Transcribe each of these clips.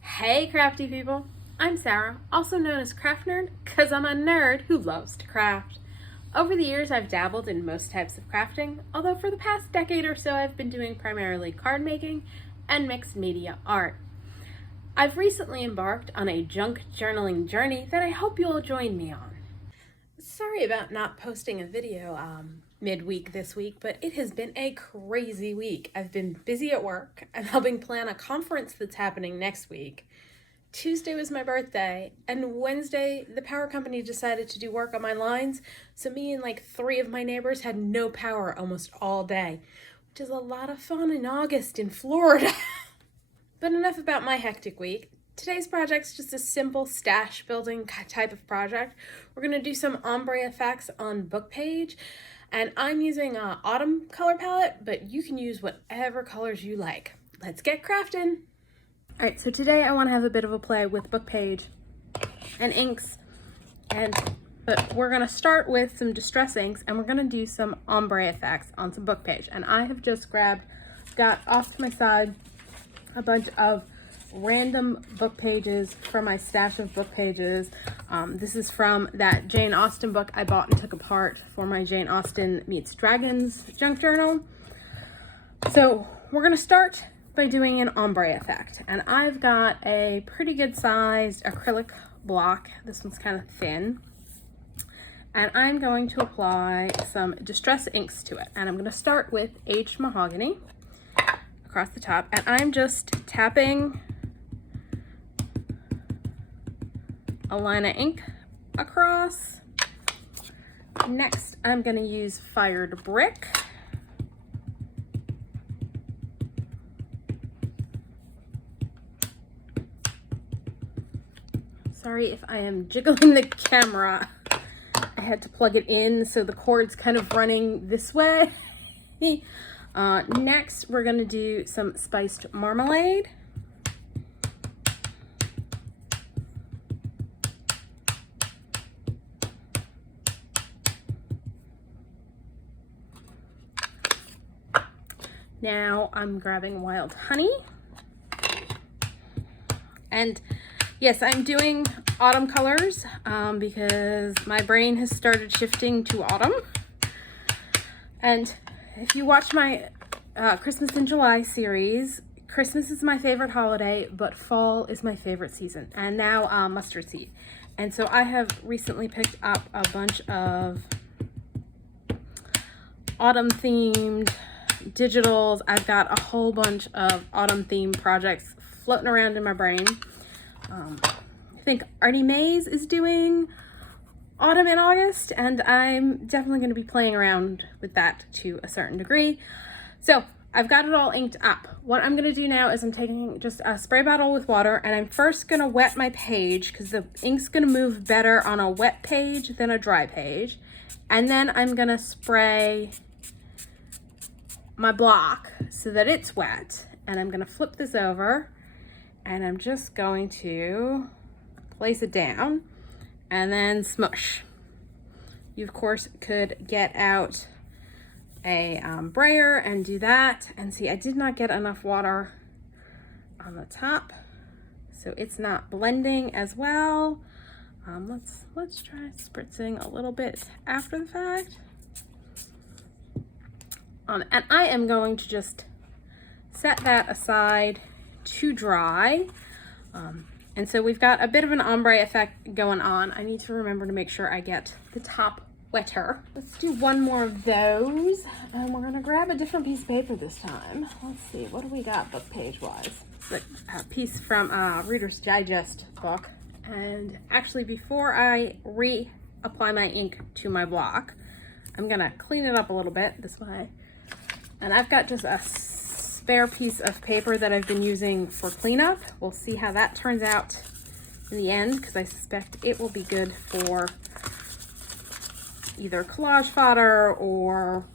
Hey crafty people, I'm Sarah, also known as Craft Nerd because I'm a nerd who loves to craft. Over the years I've dabbled in most types of crafting, although for the past decade or so I've been doing primarily card making and mixed media art. I've recently embarked on a junk journaling journey that I hope you'll join me on. Sorry about not posting a video midweek this week, but it has been a crazy week. I've been busy at work. I'm helping plan a conference that's happening next week. Tuesday was my birthday, and Wednesday the power company decided to do work on my lines, so me and like 3 of my neighbors had no power almost all day, which is a lot of fun in August in Florida. But enough about my hectic week. Today's project's just a simple stash building type of project. We're gonna do some ombre effects on Bookpage, and I'm using an Autumn color palette, but you can use whatever colors you like. Let's get crafting. All right, so today I wanna have a bit of a play with Bookpage and inks, but we're gonna start with some distress inks, and we're gonna do some ombre effects on some Bookpage. And I have just got off to my side a bunch of random book pages from my stash of book pages. This is from that Jane Austen book I bought and took apart for my Jane Austen Meets Dragons junk journal. So we're gonna start by doing an ombre effect, and I've got a pretty good sized acrylic block. This one's kind of thin, and I'm going to apply some distress inks to it, and I'm going to start with aged mahogany across the top, and I'm just tapping a line of ink across. Next, I'm going to use fired brick. Sorry if I am jiggling the camera. I had to plug it in, so the cord's kind of running this way. Next, we're going to do some spiced marmalade. Now I'm grabbing wild honey. And yes, I'm doing autumn colors because my brain has started shifting to autumn. And if you watch my Christmas in July series, Christmas is my favorite holiday, but fall is my favorite season. And now mustard seed. And so I have recently picked up a bunch of autumn themed digitals. I've got a whole bunch of autumn themed projects floating around in my brain. I think Artie Mays is doing autumn in August, and I'm definitely going to be playing around with that to a certain degree. So I've got it all inked up. What I'm going to do now is I'm taking just a spray bottle with water, and I'm first going to wet my page because the ink's going to move better on a wet page than a dry page. And then I'm going to spray my block so that it's wet, and I'm going to flip this over, and I'm just going to place it down and then smush. You of course could get out a brayer and do that, and see I did not get enough water on the top, so it's not blending as well. Let's try spritzing a little bit after the fact. And I am going to just set that aside to dry. And so we've got a bit of an ombre effect going on. I need to remember to make sure I get the top wetter. Let's do one more of those. And we're gonna grab a different piece of paper this time. Let's see, what do we got book page wise? It's a piece from Reader's Digest book. And actually before I reapply my ink to my block, I'm gonna clean it up a little bit this way. And I've got just a spare piece of paper that I've been using for cleanup. We'll see how that turns out in the end, because I suspect it will be good for either collage fodder or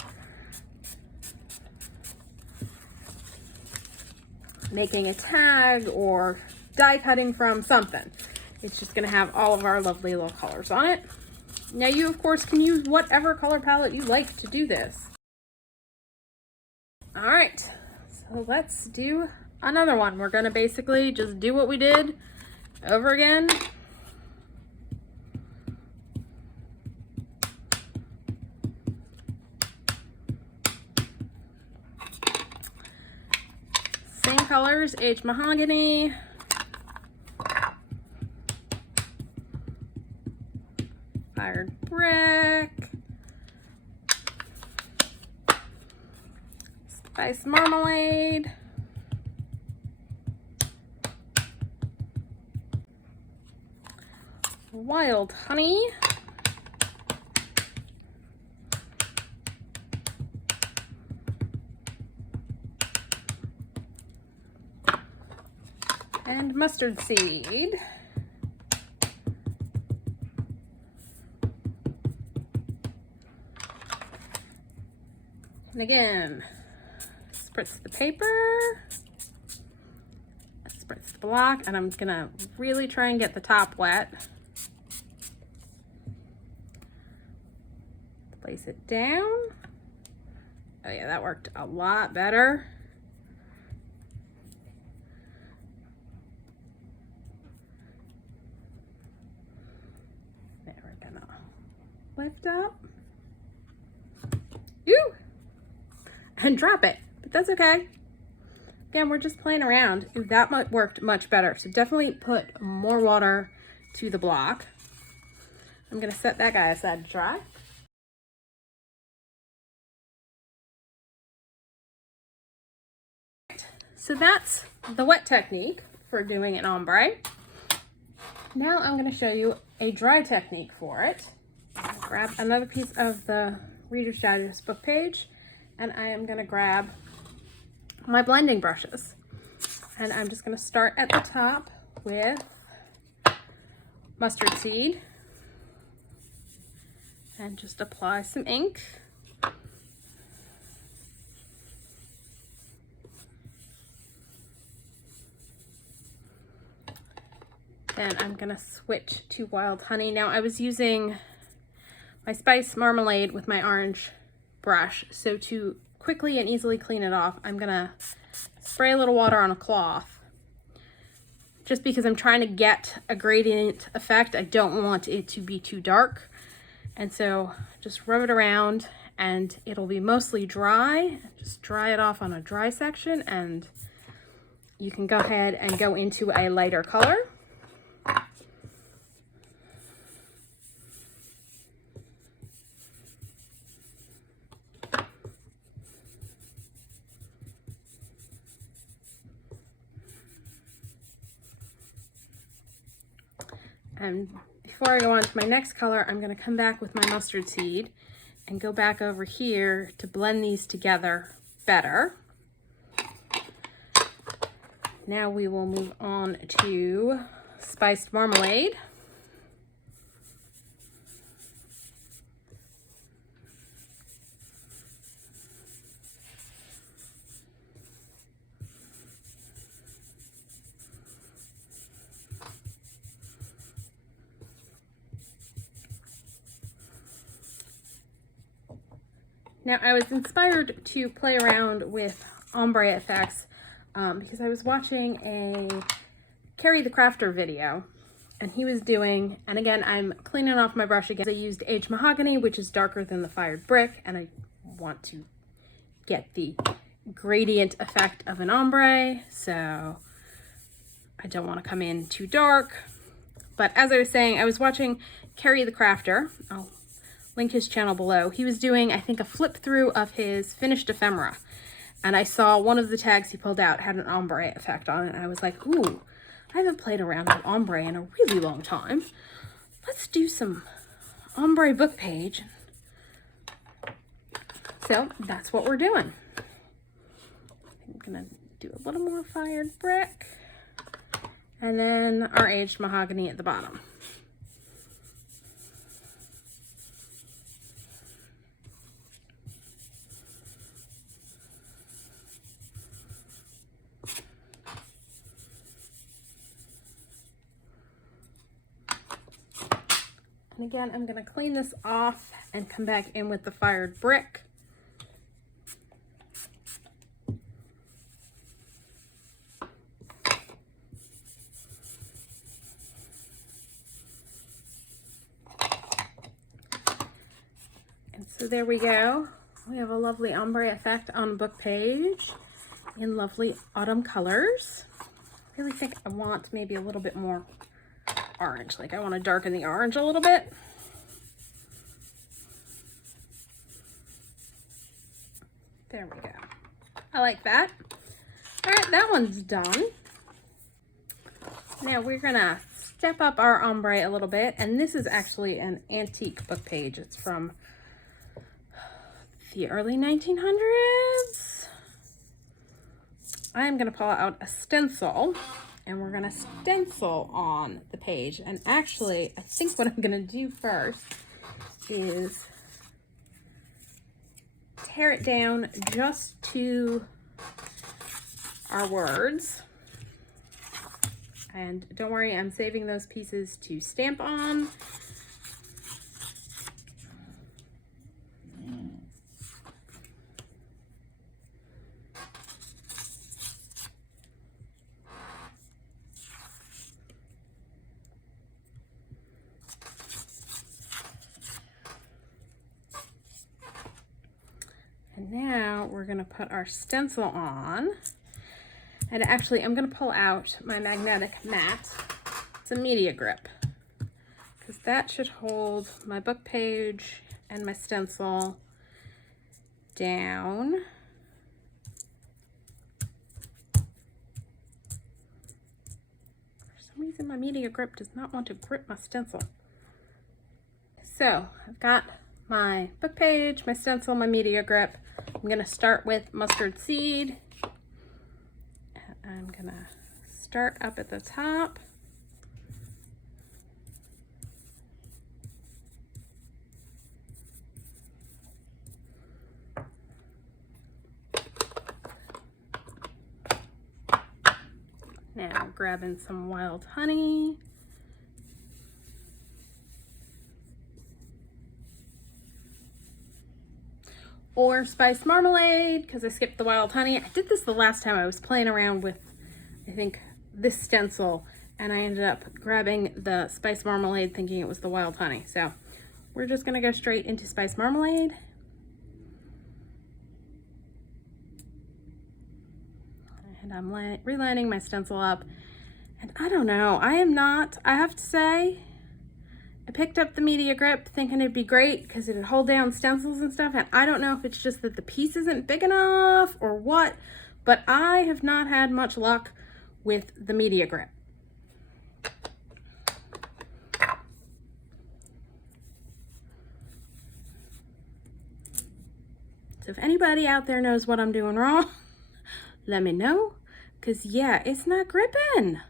making a tag or die cutting from something. It's just going to have all of our lovely little colors on it. Now you of course can use whatever color palette you like to do this. All right, so let's do another one. We're gonna basically just do what we did over again. Same colors, aged mahogany. Fired brick. Spice marmalade. Wild honey. And mustard seed. And again, spritz the paper, spritz the block, and I'm gonna really try and get the top wet. Place it down. Oh yeah, that worked a lot better. There, we're gonna lift up. Ooh! And drop it, but that's okay. Again, we're just playing around. Ooh, that worked much better. So definitely put more water to the block. I'm gonna set that guy aside to dry. So that's the wet technique for doing an ombre. Now I'm gonna show you a dry technique for it. Grab another piece of the Reader's Digest book page, and I am gonna grab my blending brushes. And I'm just gonna start at the top with mustard seed and just apply some ink. Then I'm gonna switch to wild honey. Now I was using my spice marmalade with my orange brush. So to quickly and easily clean it off, I'm gonna spray a little water on a cloth. Just because I'm trying to get a gradient effect, I don't want it to be too dark. And so just rub it around and it'll be mostly dry. Just dry it off on a dry section and you can go ahead and go into a lighter color. And before I go on to my next color, I'm going to come back with my mustard seed and go back over here to blend these together better. Now we will move on to spiced marmalade. Now, I was inspired to play around with ombre effects because I was watching a Carrie the Crafter video, and he was doing, and again, I'm cleaning off my brush again. I used aged mahogany, which is darker than the fired brick, and I want to get the gradient effect of an ombre, so I don't want to come in too dark. But as I was saying, I was watching Carrie the Crafter. I'll link his channel below. He was doing, I think, a flip through of his finished ephemera. And I saw one of the tags he pulled out had an ombre effect on it. And I was like, ooh, I haven't played around with ombre in a really long time. Let's do some ombre book page. So that's what we're doing. I'm gonna do a little more fired brick. And then our aged mahogany at the bottom. And again, I'm going to clean this off and come back in with the fired brick. So there we go. We have a lovely ombre effect on book page in lovely autumn colors. I really think I want maybe a little bit more orange. Like I want to darken the orange a little bit. There we go. I like that. All right, that one's done. Now we're gonna step up our ombre a little bit, and this is actually an antique book page. It's from the early 1900s. I am gonna pull out a stencil, and we're gonna stencil on the page. And actually, I think what I'm gonna do first is tear it down just to our words. And don't worry, I'm saving those pieces to stamp on. And now we're gonna put our stencil on. And actually, I'm gonna pull out my magnetic mat. It's a media grip, because that should hold my book page and my stencil down. For some reason, my media grip does not want to grip my stencil. So I've got my book page, my stencil, my media grip. I'm gonna start with mustard seed. I'm gonna start up at the top. Now grabbing some wild honey. Or spiced marmalade, because I skipped the wild honey. I did this the last time I was playing around with, I think, this stencil, and I ended up grabbing the spiced marmalade thinking it was the wild honey. So we're just gonna go straight into spiced marmalade. And I'm relining my stencil up. And I don't know, I have to say, I picked up the media grip thinking it'd be great because it'd hold down stencils and stuff, and I don't know if it's just that the piece isn't big enough or what, but I have not had much luck with the media grip. So if anybody out there knows what I'm doing wrong, let me know, because yeah, it's not gripping.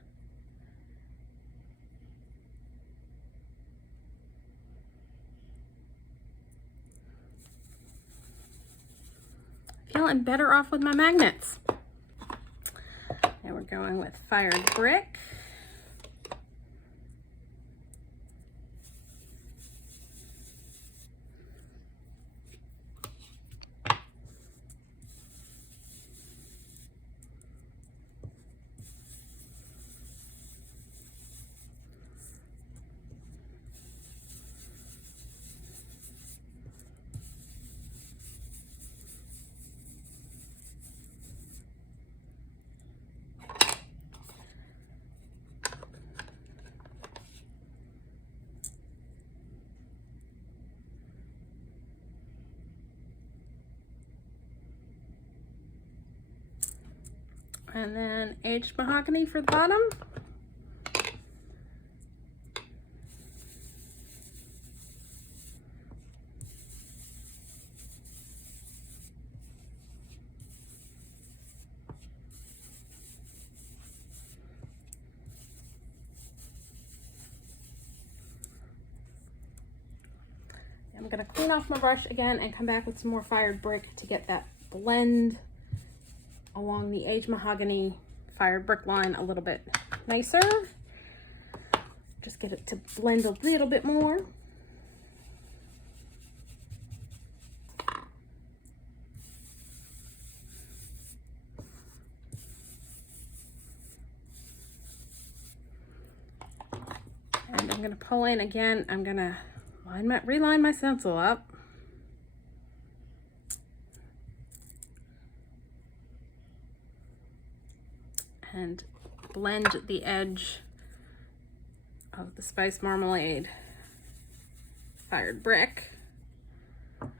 Feeling better off with my magnets. Now we're going with fired brick. And then aged mahogany for the bottom. I'm gonna clean off my brush again and come back with some more fired brick to get that blend along the aged mahogany fired brick line a little bit nicer. Just get it to blend a little bit more. And I'm gonna pull in again. I'm gonna reline my stencil up. and blend the edge of the Spice Marmalade fired brick. And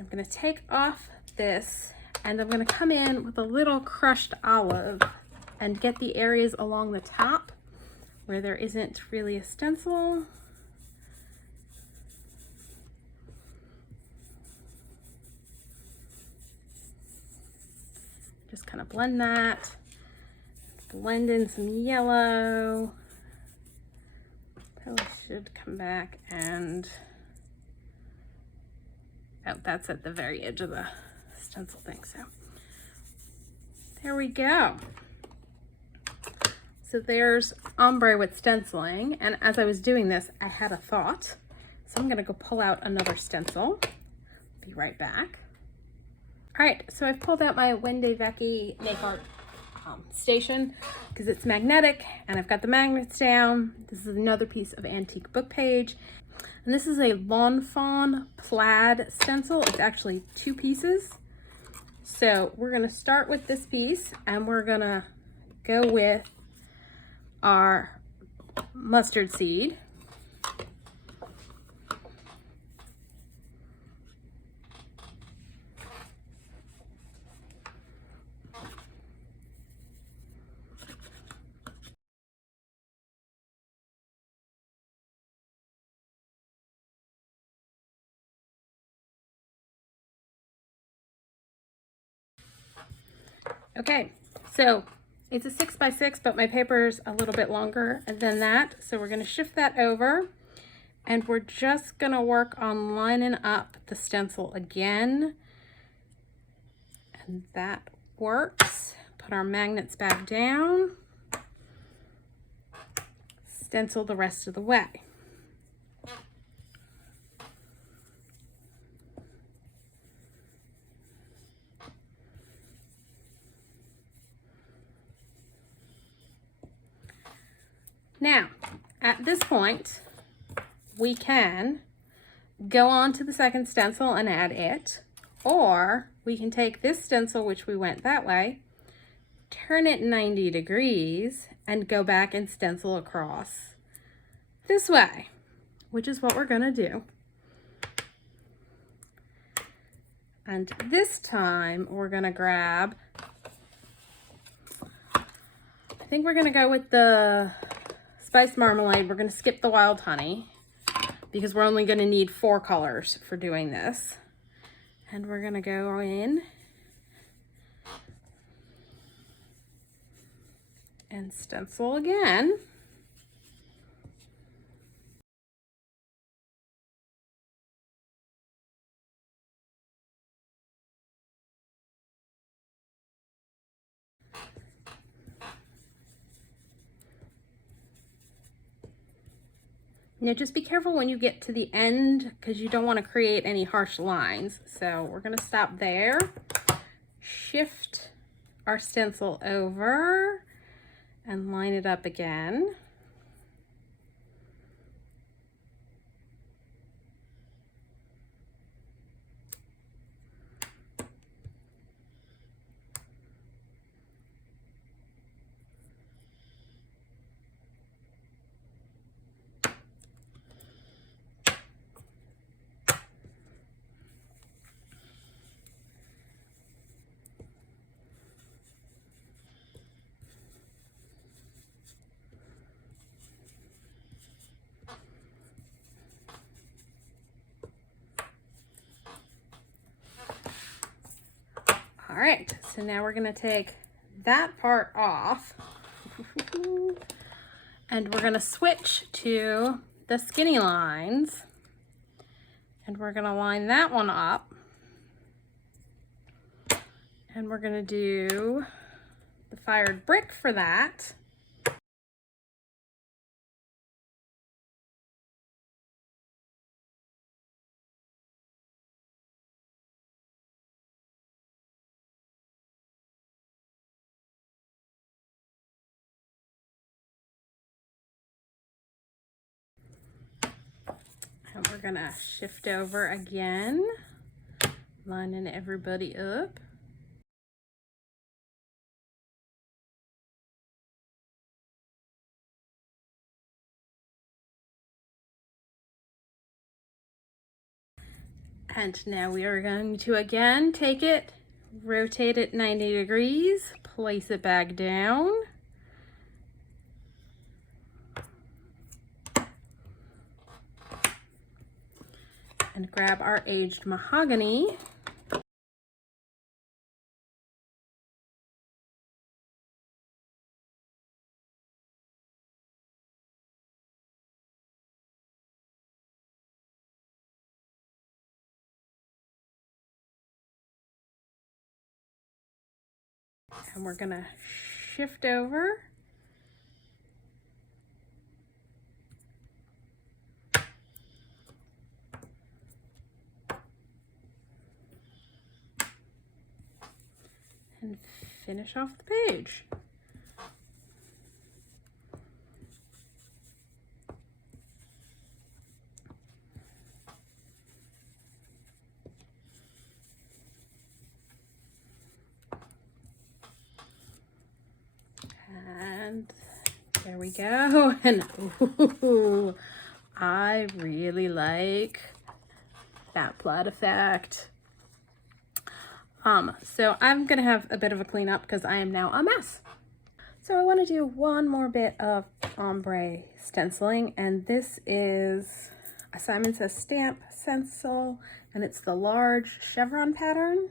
I'm going to take off this, and I'm going to come in with a little crushed olive and get the areas along the top where there isn't really a stencil. Just kind of blend that, blend in some yellow. Probably should come back and, oh, that's at the very edge of the stencil thing, so there we go. So there's ombre with stenciling, and as I was doing this, I had a thought. So I'm gonna go pull out another stencil. Be right back. All right, so I've pulled out my Wende Vecchi Make Art station because it's magnetic, and I've got the magnets down. This is another piece of antique book page. And this is a Lawn Fawn plaid stencil. It's actually 2 pieces. So we're gonna start with this piece, and we're gonna go with our mustard seed. Okay, so it's a 6x6, but my paper's a little bit longer than that. So we're gonna shift that over, and we're just gonna work on lining up the stencil again. And that works. Put our magnets back down. Stencil the rest of the way. Now, at this point, we can go on to the second stencil and add it, or we can take this stencil, which we went that way, turn it 90 degrees, and go back and stencil across this way, which is what we're gonna do. And this time, we're gonna grab, I think we're gonna go with the Spice Marmalade. We're going to skip the Wild Honey because we're only going to need 4 colors for doing this. And we're going to go in and stencil again. Now just be careful when you get to the end because you don't want to create any harsh lines. So we're going to stop there, shift our stencil over, and line it up again. All right, so now we're gonna take that part off and we're gonna switch to the skinny lines, and we're gonna line that one up, and we're gonna do the fired brick for that. And we're gonna shift over again, lining everybody up. And now we are going to again take it, rotate it 90 degrees, place it back down. And grab our aged mahogany. And we're gonna shift over. And finish off the page. And there we go. And ooh, I really like that blood effect. So I'm gonna have a bit of a cleanup because I am now a mess. So I want to do one more bit of ombre stenciling, and this is a Simon Says Stamp stencil, and it's the large chevron pattern.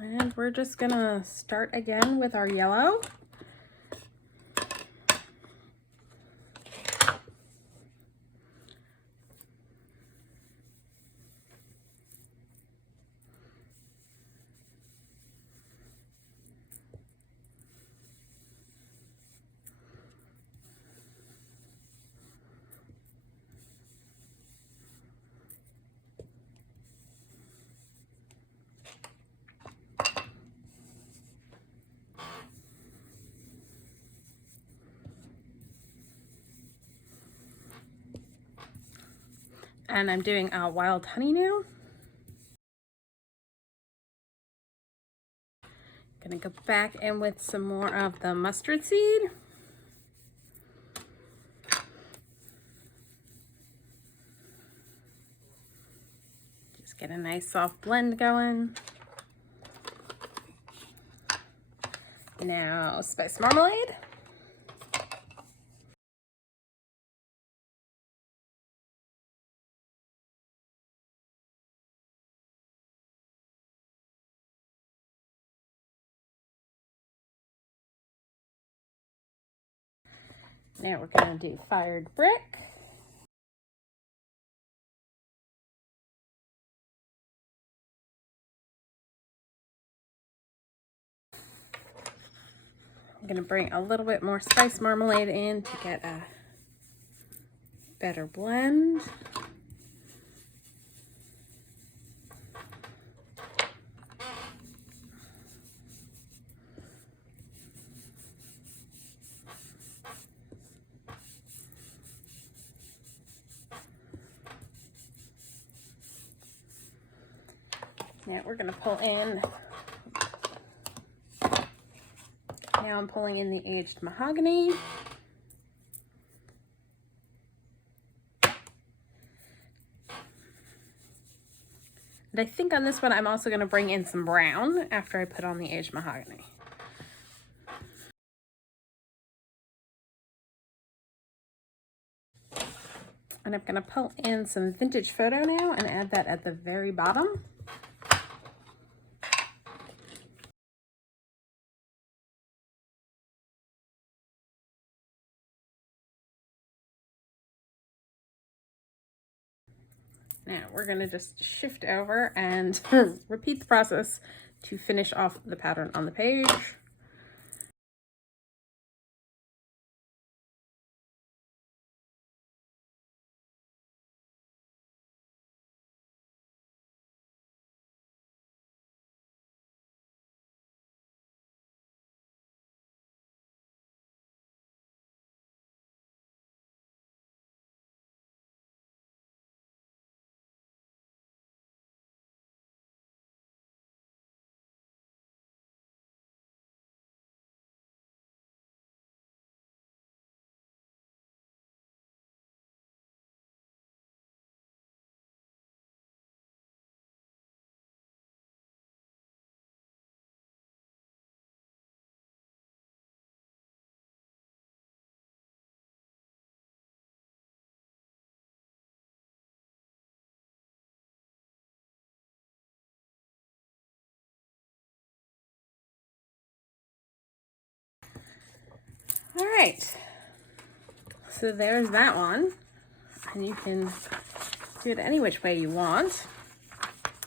And we're just gonna start again with our yellow. And I'm doing wild honey now. Gonna go back in with some more of the mustard seed. Just get a nice soft blend going. Now spice marmalade. Now we're gonna do fired brick. I'm gonna bring a little bit more spice marmalade in to get a better blend. Now we're gonna pull in, now I'm pulling in the aged mahogany. And I think on this one, I'm also gonna bring in some brown after I put on the aged mahogany. And I'm gonna pull in some vintage photo now and add that at the very bottom. Now we're gonna just shift over and repeat the process to finish off the pattern on the page. All right, so there's that one, and you can do it any which way you want.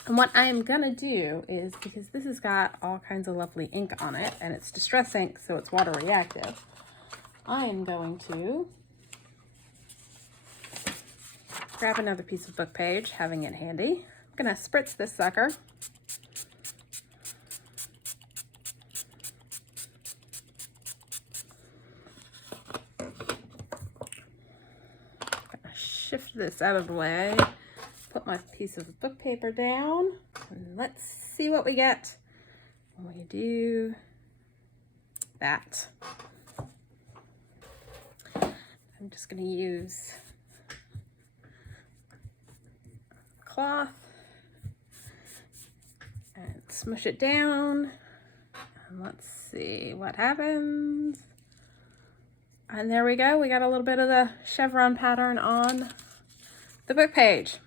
And what I am gonna do is, because this has got all kinds of lovely ink on it, and it's distress ink, so it's water reactive, I am going to grab another piece of book page, having it handy. I'm gonna spritz this sucker. Shift this out of the way, put my piece of book paper down, and let's see what we get when we do that. I'm just going to use cloth and smush it down, and let's see what happens. And there we go, we got a little bit of the chevron pattern on the book page.